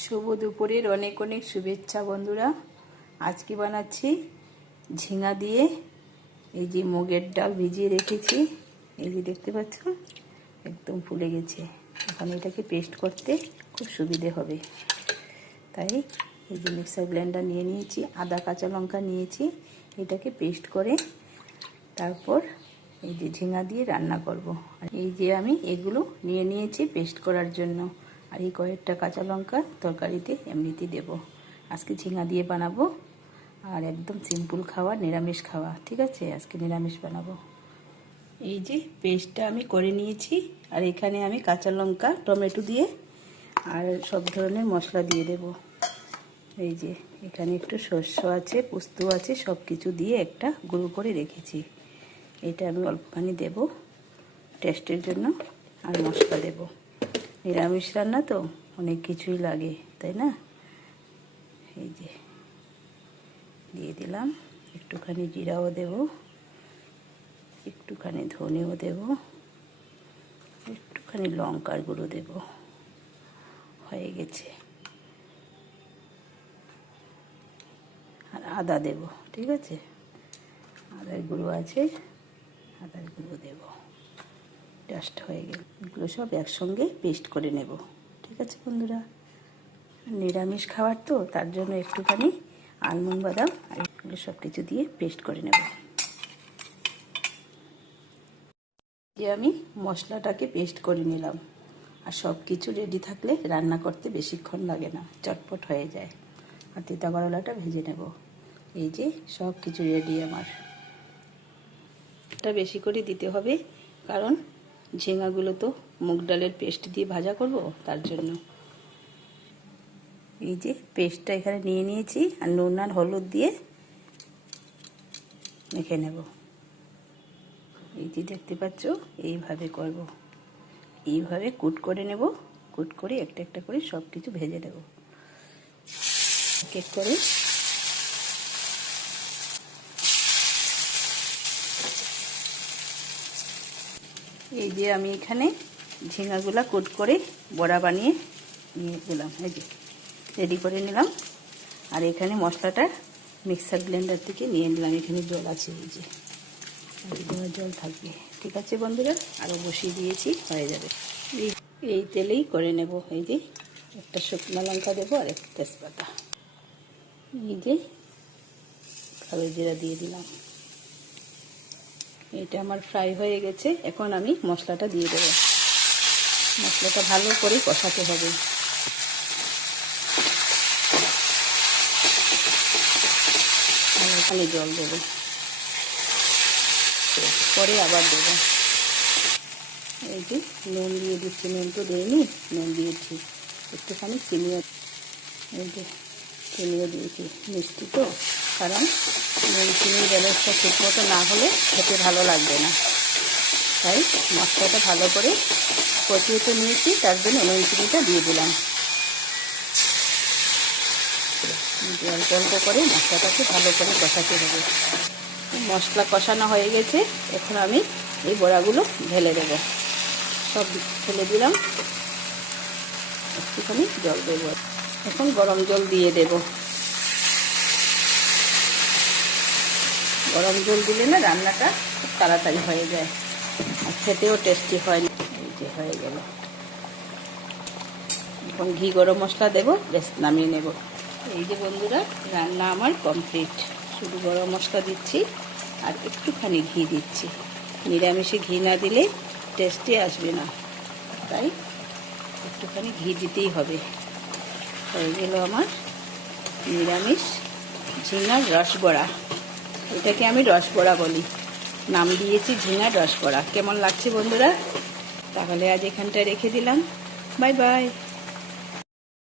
শুভ দুপুরের অনেক অনেক শুভেচ্ছা বন্ধুরা। আজকে বানাচ্ছি ঝিঙা দিয়ে এই যে মুগের ডাল ভিজিয়ে রেখেছি, এই যে দেখতে পাচ্ছ একদম ফুলে গেছে। এখন এটাকে পেস্ট করতে খুব সুবিধে হবে, তাই এই যে মিক্সার ব্লেন্ডার নিয়ে নিয়েছি, আদা কাঁচা লঙ্কা নিয়েছি। এটাকে পেস্ট করে তারপর এই যে ঝিঙা দিয়ে রান্না করব। এই যে আমি এগুলো নিয়ে নিয়েছি পেস্ট করার জন্য, আর এই কয়েকটা কাঁচা লঙ্কা তরকারিতে এমনিতেই দেব। আজকে ঝিঙা দিয়ে বানাবো, আর একদম সিম্পল খাওয়া, নিরামিষ খাওয়া, ঠিক আছে? আজকে নিরামিষ বানাবো। এই যে পেস্টটা আমি করে নিয়েছি, আর এখানে আমি কাঁচা লঙ্কা টমেটো দিয়ে আর সব ধরনের মশলা দিয়ে দেব। এই যে এখানে একটু শস্য আছে, পোস্ত আছে, সব কিছু দিয়ে একটা গুঁড়ো করে রেখেছি। এটা আমি অল্পখানি দেব টেস্টের জন্য, আর মশলা দেব। নিরামিষ রান্না তো অনেক কিছুই লাগে, তাই না? এই যে দিয়ে দিলাম, একটুখানি জিরাও দেব, একটুখানি ধনেও দেব, একটুখানি লঙ্কার গুঁড়ো দেব। হয়ে গেছে। আর আদা দেব, ঠিক আছে? আদার গুঁড়ো আছে, আদার গুঁড়ো দেব। জাস্ট হয়ে গেল। এগুলো সব একসঙ্গে পেস্ট করে নেব, ঠিক আছে বন্ধুরা? নিরামিষ খাবার তো, তার জন্য একটুখানি আলমন্ড বাদাম আর এগুলো সব কিছু দিয়ে পেস্ট করে নেব। যে আমি মশলাটাকে পেস্ট করে নিলাম, আর সব কিছু রেডি থাকলে রান্না করতে বেশিক্ষণ লাগে না, চটপট হয়ে যায়। আর তিতা করলাটা ভেজে নেব। এই যে সব কিছু রেডি আমার। এটা বেশি করে দিতে হবে, কারণ ঝিঙাগুলো তো মুগ ডালের পেস্ট দিয়ে ভাজা করব, তার জন্য। এই যে পেস্টটা এখানে নিয়ে নিয়েছি, আর নুন আর হলুদ দিয়ে মেখে নেব। এই যে দেখতে পাচ্ছ, এইভাবে করব। এইভাবে কুট করে নেব, কুট করে একটা একটা করে সব কিছু ভেজে দেব এক এক করে। এই যে আমি এখানে ঝিঙাগুলা কুট করে বড়া বানিয়ে নিয়ে দিলাম, এই যে রেডি করে নিলাম। আর এখানে মশলাটা মিক্সার ব্লেন্ডার থেকে নিয়ে নিলাম। এখানে জল আছে, এই যে জল থাকবে, ঠিক আছে বন্ধুরা? আরও বসিয়ে দিয়েছি, হয়ে যাবে। এই তেলেই করে নেব। এই যে একটা শুকনো লঙ্কা দেবো, আর একটা তেজপাতা, এই যে কালো জিরা দিয়ে দিলাম। এটা আমার ফ্রাই হয়ে গেছে। এখন আমি মশলাটা দিয়ে দেবো। মশলাটা ভালো করে কষাতে হবে। এখানে জল দেবো, পরে আবার দেবো। এই যে নুন দিয়ে দিচ্ছি, নুন তো দিইনি, নুন দিয়েছি। একটুখানি চিনিও, এই যে চিনিও দিয়েছি, মিষ্টি তো, কারণ নুন চিনির ব্যবস্থা ঠিক মতো না হলে খেতে ভালো লাগবে না। তাই মশলাটা ভালো করে কষিয়ে তো নিয়েছি, তার জন্য নুন চিনিটা দিয়ে দিলাম। অল্প অল্প করে মশলাটাকে ভালো করে কষাতে হবে। মশলা কষানো হয়ে গেছে, এখন আমি এই বড়াগুলো ঢেলে দেবো। সব ফেলে দিলাম, একটুখানি জল দেবো। এখন গরম জল দিয়ে দেব। গরম জল দিলে না রান্নাটা খুব তাড়াতাড়ি হয়ে যায়, আর খেতেও টেস্টি হয়। এই যে হয়ে গেল। এখন ঘি গরম মশলা দেবো, বেশ নামিয়ে নেব। এই যে বন্ধুরা, রান্না আমার কমপ্লিট। শুধু গরম মশলা দিচ্ছি আর একটুখানি ঘি দিচ্ছি। নিরামিষে ঘি না দিলে টেস্টি আসবে না, তাই একটুখানি ঘি দিতেই হবে। হয়ে গেল আমার নিরামিষ ঝিঙার রসবড়া। এটাকে আমি রসবড়া বলি, নাম দিয়েছি ঝিঙার রসবড়া। কেমন লাগছে বন্ধুরা? তাহলে আজ এখানটায় রেখে দিলাম। Bye bye.